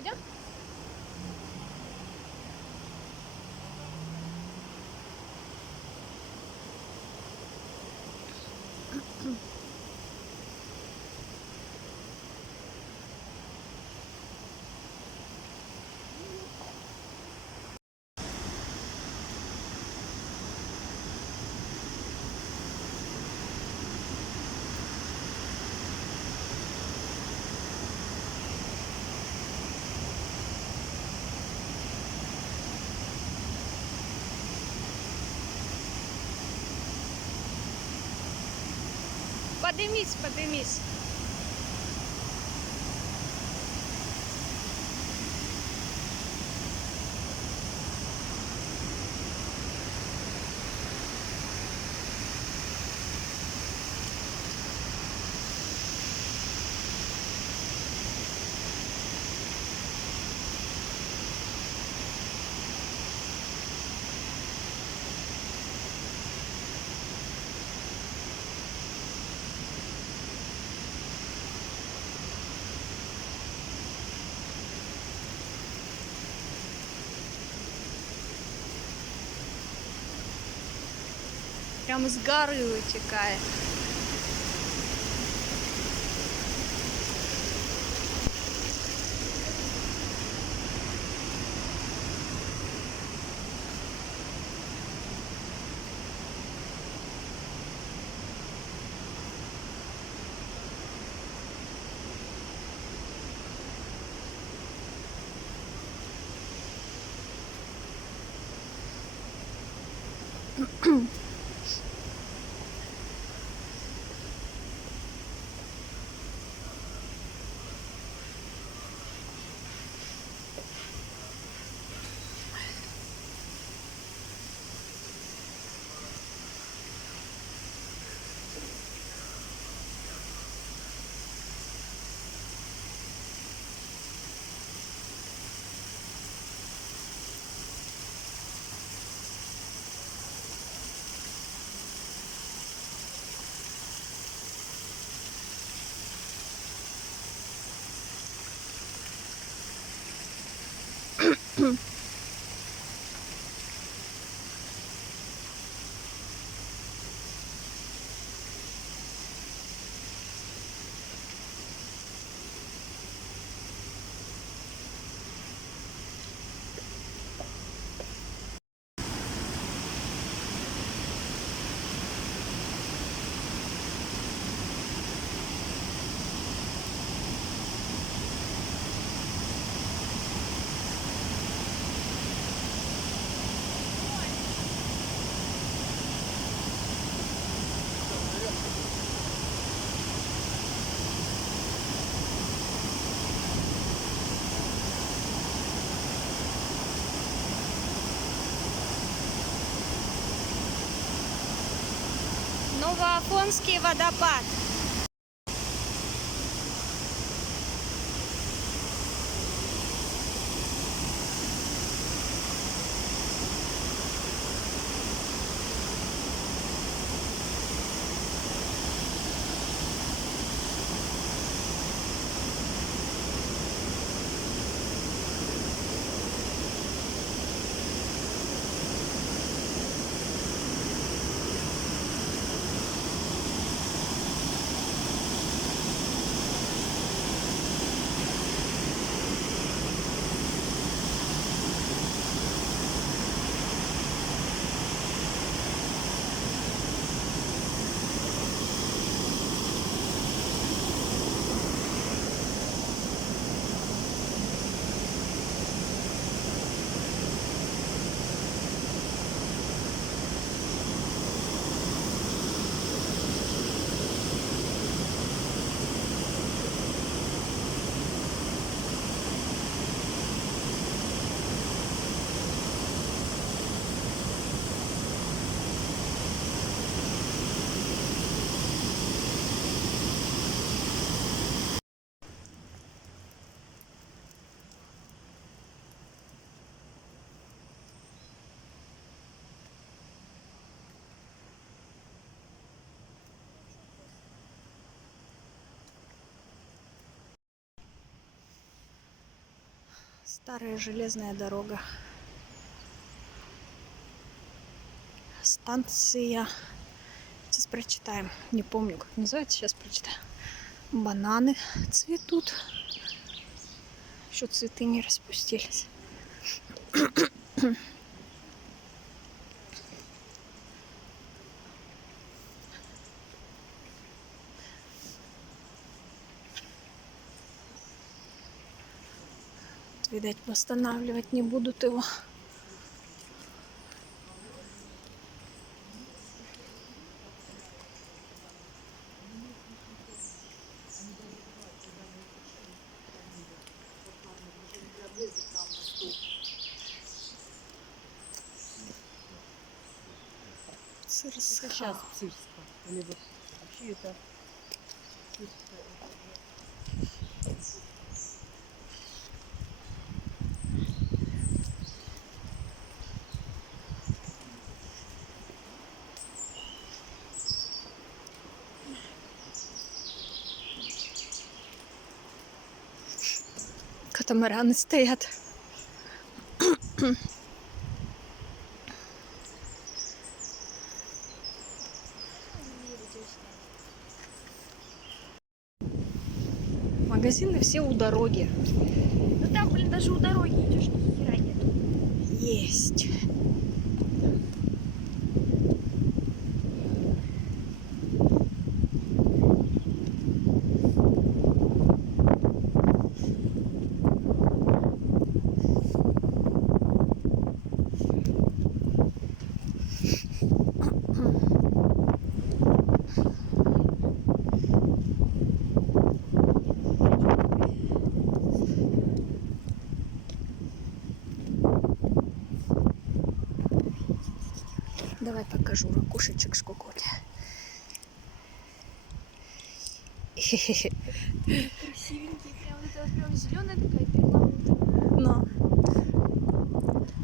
Пойдем? Поднимись, поднимись. Прямо з гори витікає. Новоафонский водопад. Старая железная дорога. Станция. Сейчас прочитаем. Не помню, как называется. Сейчас прочитаю. Бананы цветут. Еще цветы не распустились. Видать, восстанавливать не будут его. Цирска. Это сейчас Цирска. Или вот вообще это Цирска. Катамараны стоят. Магазины все у дороги. Ну там, блин, даже у дороги идешь, ни хера нет. Есть. Давай покажу ракушечек, сколько у тебя. Красивенькие, прям вот это вот прям зеленая такая перламутровая. Но.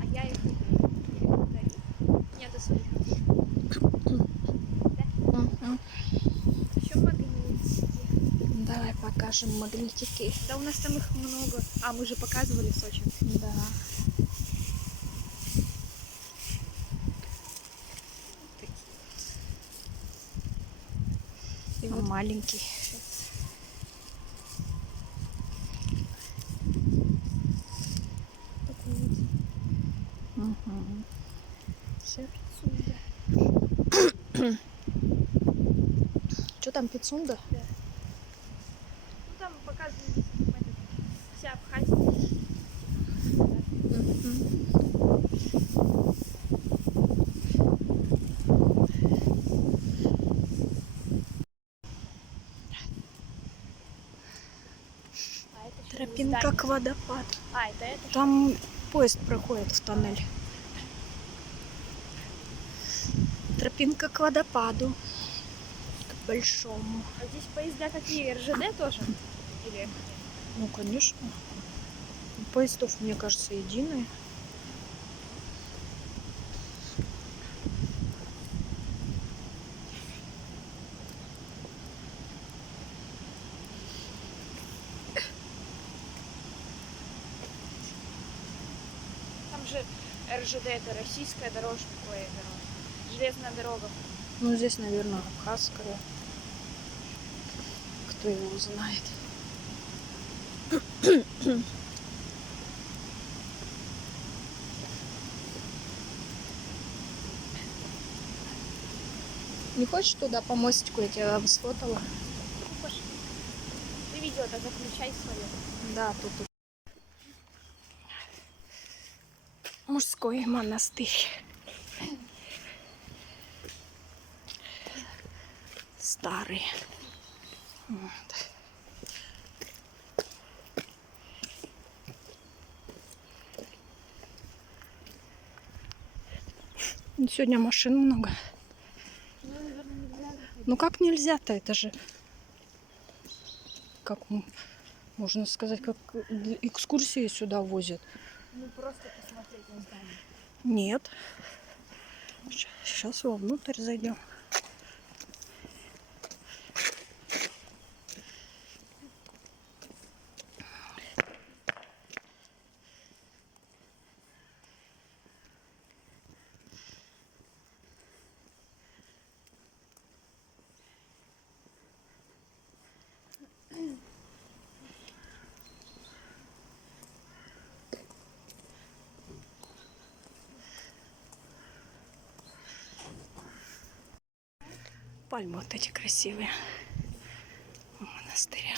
А я их не дарю. Нет, особенно. Еще магнитики. Давай покажем магнитики. Да у нас там их много. А, мы же показывали в Сочи. Да. И вот маленький. Такой вот. Угу. Все пиццунда. Что там, пиццунда? Ну там показывали вся Абхазия. А это что, Тропинка здание? к водопаду. А, это Там поезд проходит в тоннель. Тропинка к водопаду. К большому. А здесь поезда какие? РЖД тоже? Или? Ну, конечно. Поездов, мне кажется, единые. Там же РЖД это российская дорожка, железная дорога. Ну, здесь, наверное, абхазская. Кто его знает. Не хочешь туда по мостику? Я тебя сфотала. Ну, пошли. Ты видео-то заключай свое. Да, тут. Мужской монастырь. Старый. Вот. Сегодня машин много. Ну, наверное, нельзя. Ну как нельзя-то? Это же, как можно сказать, как экскурсии сюда возят. Ну, просто посмотреть на здание. Нет. Сейчас вовнутрь зайдем. пальмы вот эти красивые у монастыря.